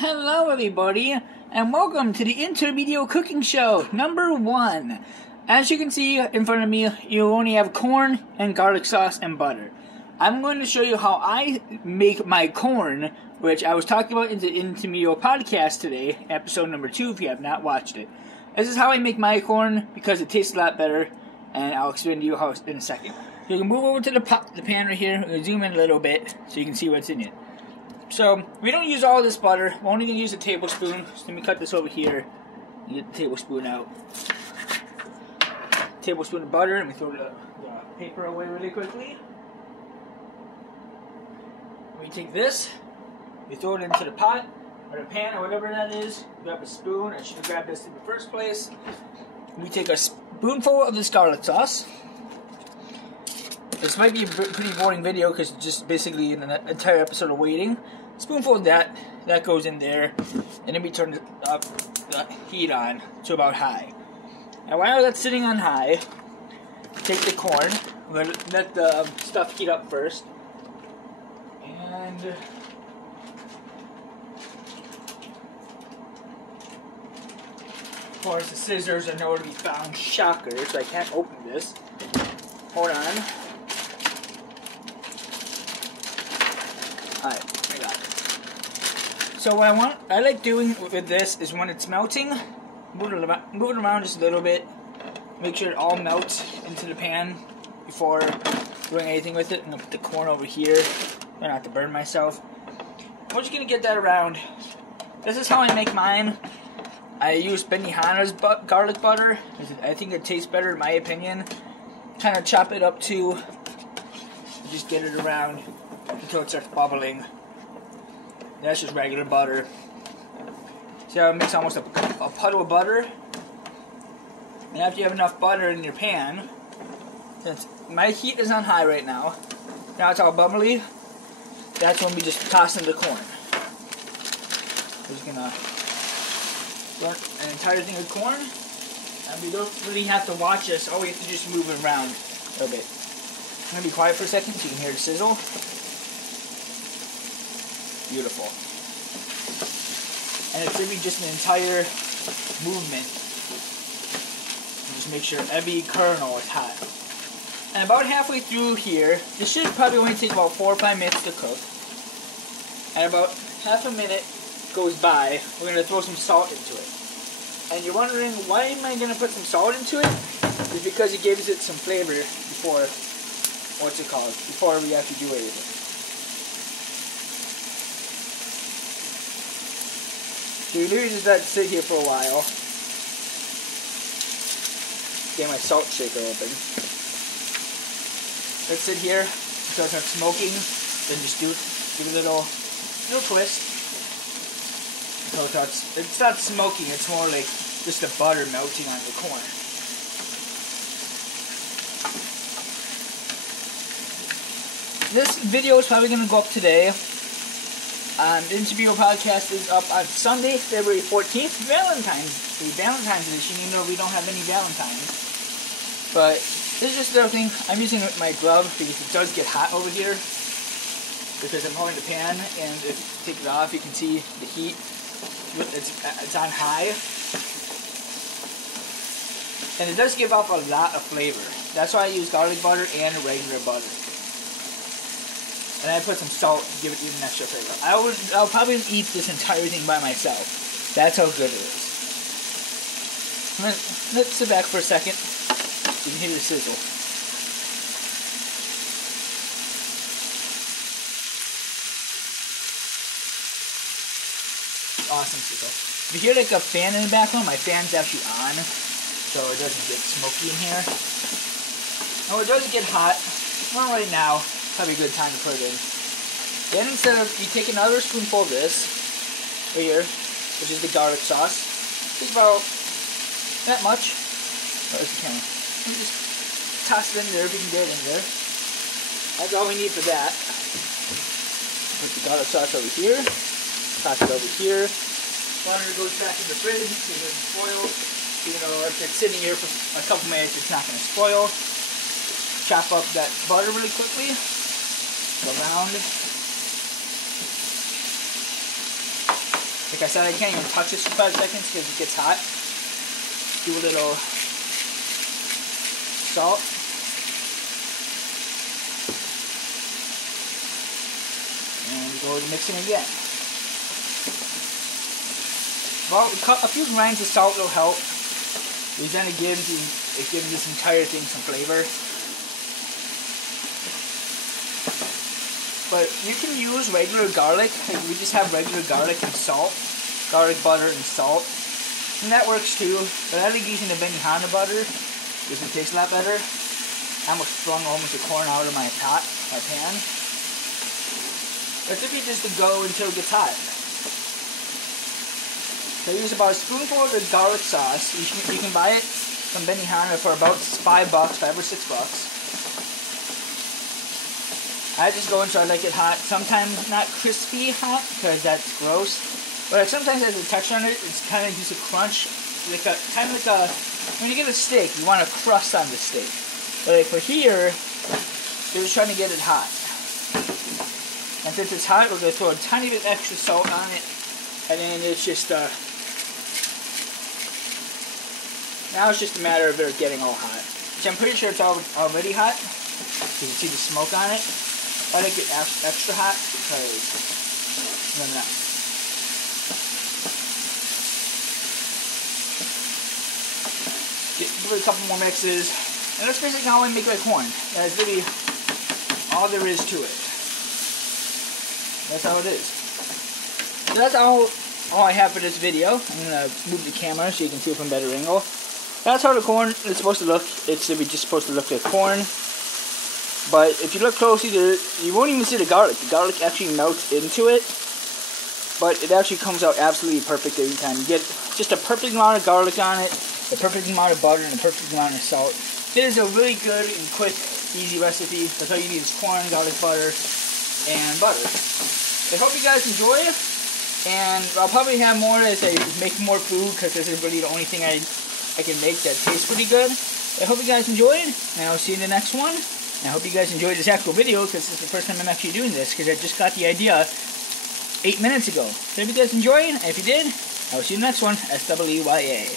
Hello everybody, and welcome to the IntermedioCooking Show, number 1. As you can see in front of me, you only have corn and garlic sauce and butter. I'm going to show you how I make my corn, which I was talking about in the Intermedio podcast today, episode number 2 if you have not watched it. This is how I make my corn because it tastes a lot better, and I'll explain to you how in a second. So you can move over to the pan right here, I'm going to zoom in a little bit so you can see what's in it. So, we don't use all this butter, we're only going to use a tablespoon. So let me cut this over here and get the tablespoon out. Tablespoon of butter, and we throw the paper away really quickly. We take this, we throw it into the pot, or the pan, or whatever that is. Grab a spoon, I should have grabbed this in the first place. We take a spoonful of this garlic sauce. This might be a pretty boring video because it's just basically an entire episode of waiting. A spoonful of that goes in there, and then we turn the heat on to about high. And while that's sitting on high, take the corn, let the stuff heat up first, and of course the scissors are nowhere to be found, shocker, so I can't open this. Hold on. Alright, I got it. So what I like doing with this is when it's melting, move it around just a little bit, make sure it all melts into the pan before doing anything with it. I'm going to put the corn over here, try not to burn myself. I'm just going to get that around. This is how I make mine. I use Benihana's garlic butter. I think it tastes better in my opinion. Kind of chop it up too, just get it around until it starts bubbling. That's just regular butter. So it makes almost a puddle of butter. And after you have enough butter in your pan, since my heat is on high right now, now it's all bubbly, that's when we just toss in the corn. We're just gonna run an entire thing of corn, and we don't really have to watch this, all we have to just move it around a little bit. I'm gonna be quiet for a second so you can hear the sizzle. Beautiful. And it's really just an entire movement. And just make sure every kernel is hot. And about halfway through here, this should probably only take about 4 or 5 minutes to cook. And about half a minute goes by, we're going to throw some salt into it. And you're wondering, why am I going to put some salt into it? It's because it gives it some flavor before, before we actually do anything. So you literally just let it sit here for a while. Get my salt shaker open. Let's sit here until it starts smoking. Then just give it a little twist until it's not smoking. It's more like just the butter melting on the corn. This video is probably going to go up today. The Intermedio podcast is up on Sunday, February 14th, Valentine's edition, even though we don't have any Valentines. But this is just the other thing. I'm using my glove because it does get hot over here. Because I'm holding the pan, and if you take it off, you can see the heat. It's on high. And it does give off a lot of flavor. That's why I use garlic butter and regular butter. And I put some salt to give it even extra flavor. I'll probably eat this entire thing by myself. That's how good it is. Let's sit back for a second so you can hear the sizzle. Awesome sizzle. If you hear like a fan in the background, my fan's actually on, so it doesn't get smoky in here. Oh, it does get hot. Not right now. Probably a good time to put it in. Then instead of, you take another spoonful of this, right here, which is the garlic sauce. Take about that much. Where's the camera? You just toss it in there if you can get it in there. That's all we need for that. Put the garlic sauce over here. Toss it over here. Butter goes back in the fridge so it doesn't spoil. You know, if it's sitting here for a couple minutes, it's not going to spoil. Chop up that butter really quickly. Go around. Like I said, I can't even touch this for 5 seconds because it gets hot. Do a little salt. And go to mixing again. Well, a few grains of salt will help. Because then it gives this entire thing some flavor. But you can use regular garlic. Like we just have regular garlic and salt. Garlic butter and salt. And that works too. But I like using the Benihana butter because it tastes a lot better. I almost flung almost the corn out of my pan. But typically just to go until it gets hot. So I use about a spoonful of the garlic sauce. You can buy it from Benihana for about $5, $5 or $6. I just go until I like it hot. Sometimes not crispy hot because that's gross. But sometimes it has a texture on it. It's kind of just a crunch, kind of like a when you get a steak, you want a crust on the steak. But like for here, they're just trying to get it hot. And since it's hot, we're gonna throw a tiny bit extra salt on it, and then it's just now it's just a matter of it getting all hot. Which I'm pretty sure it's already hot. You can see the smoke on it. I like it extra hot because no. Give it a couple more mixes, and that's basically how I make my corn. That's really all there is to it. That's how it is. So that's all I have for this video. I'm gonna move the camera so you can see it from a better angle. That's how the corn is supposed to look. It's just supposed to look like corn. But if you look closely, you won't even see the garlic. The garlic actually melts into it. But it actually comes out absolutely perfect every time. You get just a perfect amount of garlic on it, the perfect amount of butter, and the perfect amount of salt. It is a really good and quick, easy recipe. That's all you need is corn, garlic butter, and butter. I hope you guys enjoy it. And I'll probably have more as I make more food because this is really the only thing I can make that tastes pretty good. I hope you guys enjoyed, and I'll see you in the next one. And I hope you guys enjoyed this actual video because this is the first time I'm actually doing this because I just got the idea 8 minutes ago. So if you guys enjoyed, and if you did, I will see you in the next one. SWEYA.